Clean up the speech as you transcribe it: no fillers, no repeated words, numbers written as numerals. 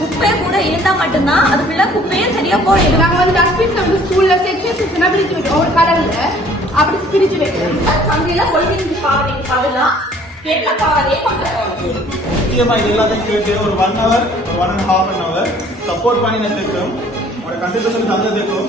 குப்பையை கூட இருந்தா மட்டும்தான் அதுக்குள்ள குப்பையும் சரியா போயிடும். நாங்க வந்து டஸ்ட்பின்ஸ் வந்து ஸ்கூல்ல செக்ஷன் பிரிச்சு வைக்கிறோம். ஒரு கலர்ல அப்படி பிரிச்சு வைக்கிறோம். சந்தையில கொள்கை பாவனைக்கு பதிலாக கேட்க பாவனையை கொண்டு முக்கியமா இது எல்லாத்தையும் கேட்டு ஒரு 1 hour 1.5 hour சப்போர்ட் பண்ணி நான் கேட்கும் உங்களோட கண்டிப்பா தந்ததுக்கும்